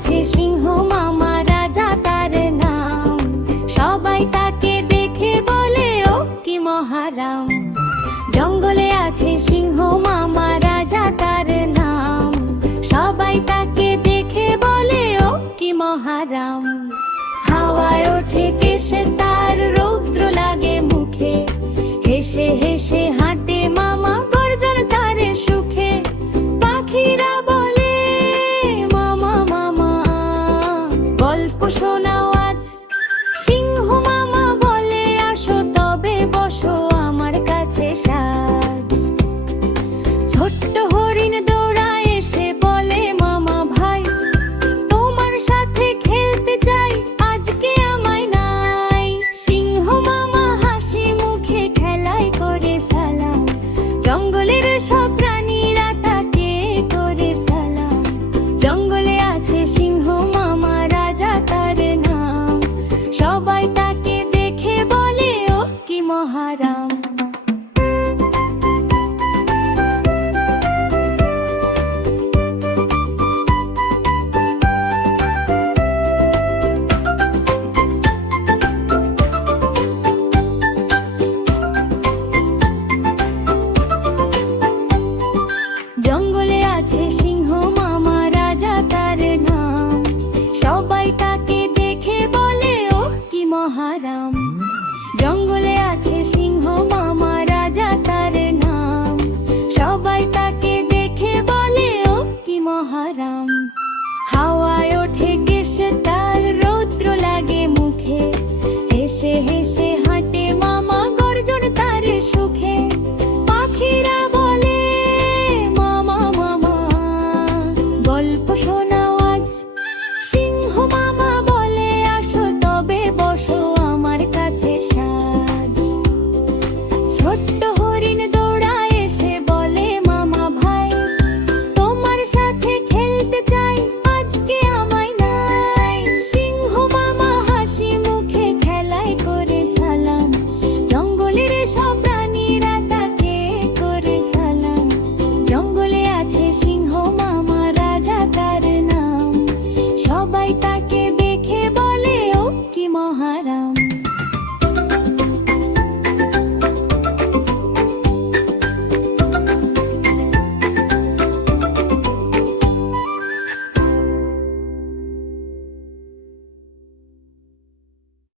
আছে সিংহ মামা রাজা তার নাম, সবাই তাকে দেখে বলে ও কি মহারাম। জঙ্গলে আছে সিংহ মামা রাজা তার নাম, সবাই তাকে দেখে বলে ও কি মহারাম। হাওয়ায় ওঠে কেশে তার, রৌদ্র লাগে মুখে, হেসে হেসে হাঁটে মামা, গর্জন তারে সুখে। পাখিরা বলে মামা মামা, গল্প শোনাও আজ। সিংহ মামা বলে আসো তবে বসো আমার কাছে সাজ। ছোট্ট হরিণ দৌড়ায় এসে বলে মামা ভাই, তোমার সাথে খেলতে চাই, আজকে আমায় নাই। সিংহ মামা হাসি মুখে খেলায় করে সালাম, জঙ্গলের সব প্রাণীরা তাকে করে সালাম। জঙ্গলে আছে সিংহ মামা রাজা তার নাম, সবাই তাকে দেখে বলে ও কি মহারাম। জঙ্গলে আছে সিংহ মামা রাজা তার নাম, সবাই তাকে দেখে বলে ও কি মহারাম। জঙ্গলে আছে সিংহ মামা রাজা তার নাম, সবাই তাকে দেখে বলে ও কি মহারাম। হাওয়ায় ওঠে কেশে তার, রৌদ্র লাগে মুখে, হেসে হেসে